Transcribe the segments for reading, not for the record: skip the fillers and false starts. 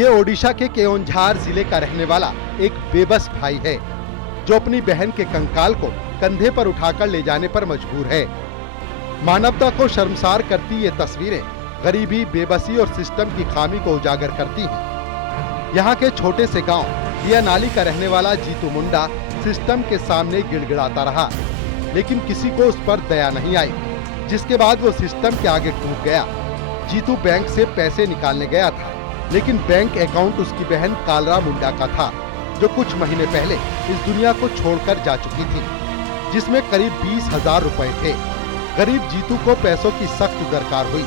ये ओडिशा के केओंझार जिले का रहने वाला एक बेबस भाई है जो अपनी बहन के कंकाल को कंधे पर उठाकर ले जाने पर मजबूर है। मानवता को शर्मसार करती ये तस्वीरें गरीबी, बेबसी और सिस्टम की खामी को उजागर करती हैं। यहाँ के छोटे से गांव दिया नाली का रहने वाला जीतू मुंडा सिस्टम के सामने गिड़गिड़ाता रहा, लेकिन किसी को उस पर दया नहीं आई, जिसके बाद वो सिस्टम के आगे टूट गया। जीतू बैंक से पैसे निकालने गया था, लेकिन बैंक अकाउंट उसकी बहन कालरा मुंडा का था, जो कुछ महीने पहले इस दुनिया को छोड़कर जा चुकी थी, जिसमें करीब 20,000 रुपए थे। गरीब जीतू को पैसों की सख्त दरकार हुई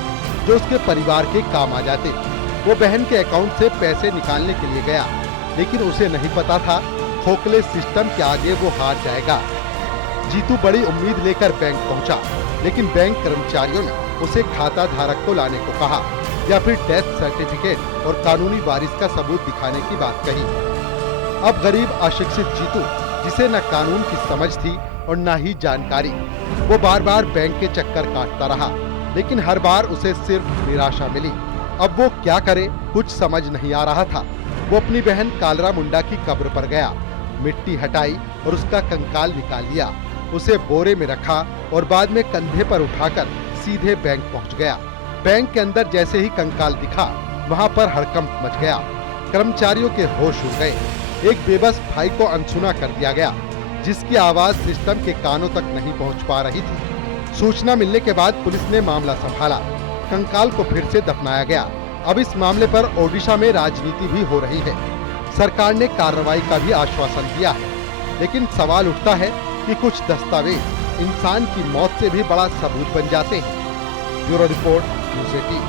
जो उसके परिवार के काम आ जाते। वो बहन के अकाउंट से पैसे निकालने के लिए गया, लेकिन उसे नहीं पता था खोखले सिस्टम के आगे वो हार जाएगा। जीतू बड़ी उम्मीद लेकर बैंक पहुंचा, लेकिन बैंक कर्मचारियों ने उसे खाता धारक को लाने को कहा या फिर डेथ सर्टिफिकेट और कानूनी वारिस का सबूत दिखाने की बात कही। अब गरीब अशिक्षित जीतू, जिसे न कानून की समझ थी और न ही जानकारी, वो बार बार बैंक के चक्कर काटता रहा, लेकिन हर बार उसे सिर्फ निराशा मिली। अब वो क्या करे कुछ समझ नहीं आ रहा था। वो अपनी बहन कालरा मुंडा की कब्र पर गया, मिट्टी हटाई और उसका कंकाल निकाल लिया। उसे बोरे में रखा और बाद में कंधे पर उठाकर सीधे बैंक पहुंच गया। बैंक के अंदर जैसे ही कंकाल दिखा, वहां पर हड़कंप मच गया। कर्मचारियों के होश उड़ गए। एक बेबस भाई को अनसुना कर दिया गया, जिसकी आवाज सिस्टम के कानों तक नहीं पहुंच पा रही थी। सूचना मिलने के बाद पुलिस ने मामला संभाला। कंकाल को फिर से दफनाया गया। अब इस मामले पर ओडिशा में राजनीति भी हो रही है। सरकार ने कार्रवाई का भी आश्वासन दिया है, लेकिन सवाल उठता है कि कुछ दस्तावेज इंसान की मौत से भी बड़ा सबूत बन जाते हैं। Bureau report, news 18।